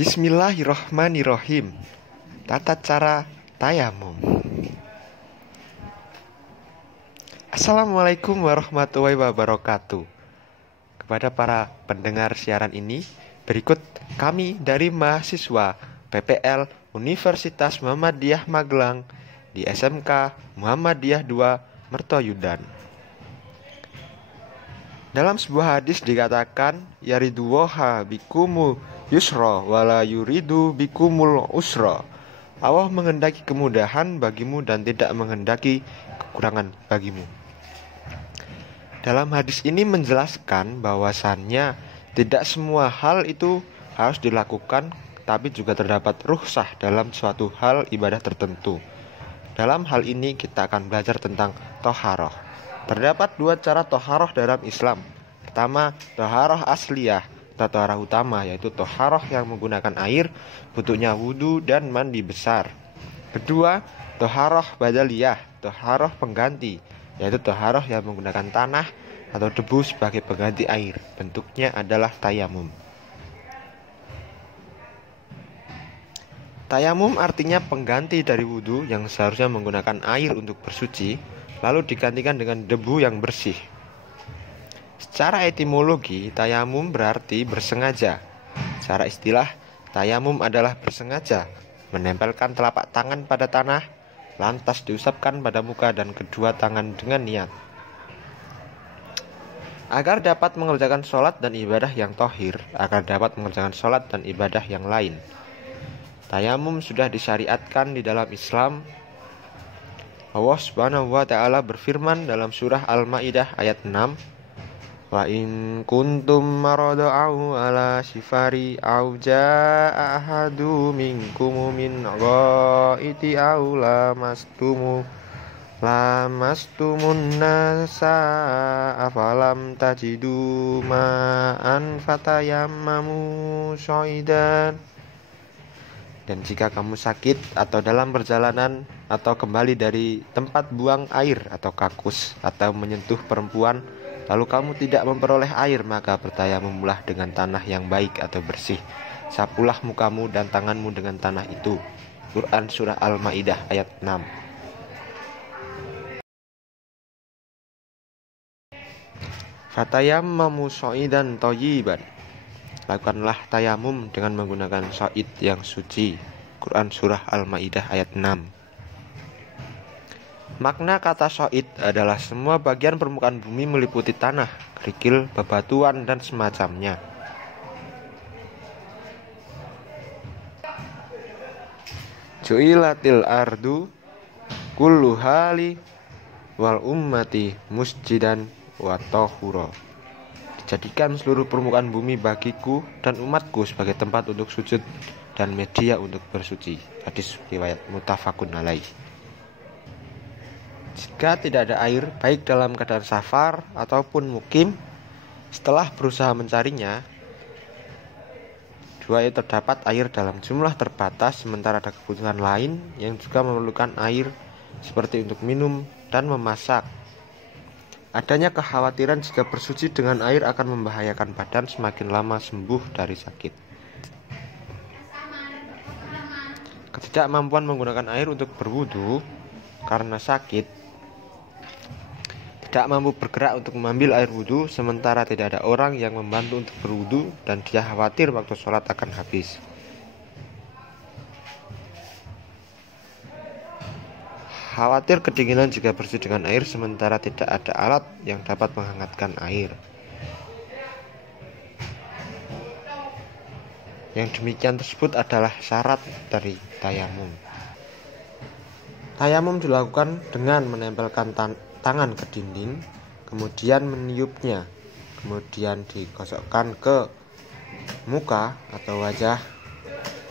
Bismillahirrohmanirrohim. Tata cara tayamum. Assalamualaikum warahmatullahi wabarakatuh. Kepada para pendengar siaran ini, berikut kami dari mahasiswa PPL Universitas Muhammadiyah Magelang di SMK Muhammadiyah 2 Mertoyudan. Dalam sebuah hadis dikatakan, yariduwoha bikumu yusra wala yuridu bikumul usra. Allah menghendaki kemudahan bagimu dan tidak menghendaki kekurangan bagimu. Dalam hadis ini menjelaskan bahwasannya tidak semua hal itu harus dilakukan, tapi juga terdapat rukhsah dalam suatu hal ibadah tertentu. Dalam hal ini kita akan belajar tentang toharoh. Terdapat dua cara toharoh dalam Islam. Pertama, toharoh asliyah atau toharoh utama, yaitu toharoh yang menggunakan air, bentuknya wudhu dan mandi besar. Kedua, toharoh badaliyah, toharoh pengganti, yaitu toharoh yang menggunakan tanah atau debu sebagai pengganti air, bentuknya adalah tayamum. Tayamum artinya pengganti dari wudhu yang seharusnya menggunakan air untuk bersuci, lalu digantikan dengan debu yang bersih. Secara etimologi, tayamum berarti bersengaja. Secara istilah, tayamum adalah bersengaja menempelkan telapak tangan pada tanah, lantas diusapkan pada muka dan kedua tangan dengan niat agar dapat mengerjakan sholat dan ibadah yang tohir, agar dapat mengerjakan sholat dan ibadah yang lain. Tayamum sudah disyariatkan di dalam Islam. Allah Subhanahu wa ta'ala berfirman dalam surah Al-Maidah ayat 6, wa in kuntum marada au ala sifari au jaa ahadu minkum min ghaiti au lamastumun nasa afalam tajidu ma'an fatayammamu sya'idan. Dan jika kamu sakit atau dalam perjalanan atau kembali dari tempat buang air atau kakus atau menyentuh perempuan, lalu kamu tidak memperoleh air, maka bertayamumlah dengan tanah yang baik atau bersih. Sapulah mukamu dan tanganmu dengan tanah itu. Quran Surah Al-Maidah ayat 6. Fatayammamu sya'idan thayyiban. Lakukanlah tayamum dengan menggunakan sa'id yang suci. Quran Surah Al-Maidah ayat 6. Makna kata sa'id adalah semua bagian permukaan bumi meliputi tanah, kerikil, bebatuan, dan semacamnya. Ju'ilatil ardu kullu hali wal ummati musjidan wa tahura. Jadikan seluruh permukaan bumi bagiku dan umatku sebagai tempat untuk sujud dan media untuk bersuci. Hadis riwayat muttafaqun alaih. Jika tidak ada air, baik dalam keadaan safar ataupun mukim, setelah berusaha mencarinya, terdapat air dalam jumlah terbatas, sementara ada kebutuhan lain yang juga memerlukan air seperti untuk minum dan memasak. Adanya kekhawatiran jika bersuci dengan air akan membahayakan badan semakin lama sembuh dari sakit. Ketidakmampuan menggunakan air untuk berwudu karena sakit, tidak mampu bergerak untuk mengambil air wudu, sementara tidak ada orang yang membantu untuk berwudu dan dia khawatir waktu sholat akan habis. Khawatir kedinginan jika bersih dengan air, sementara tidak ada alat yang dapat menghangatkan air. Yang demikian tersebut adalah syarat dari tayamum. Tayamum dilakukan dengan menempelkan tangan ke dinding, kemudian meniupnya, kemudian digosokkan ke muka atau wajah,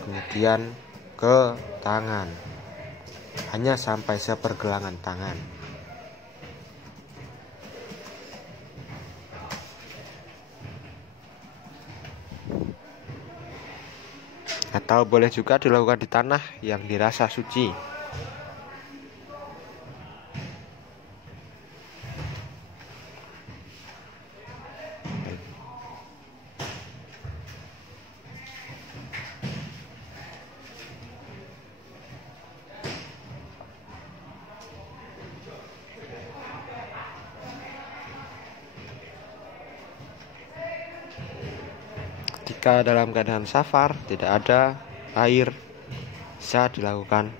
kemudian ke tangan, hanya sampai sepergelangan tangan. Atau boleh juga dilakukan di tanah yang dirasa suci. Jika dalam keadaan safar tidak ada air, bisa dilakukan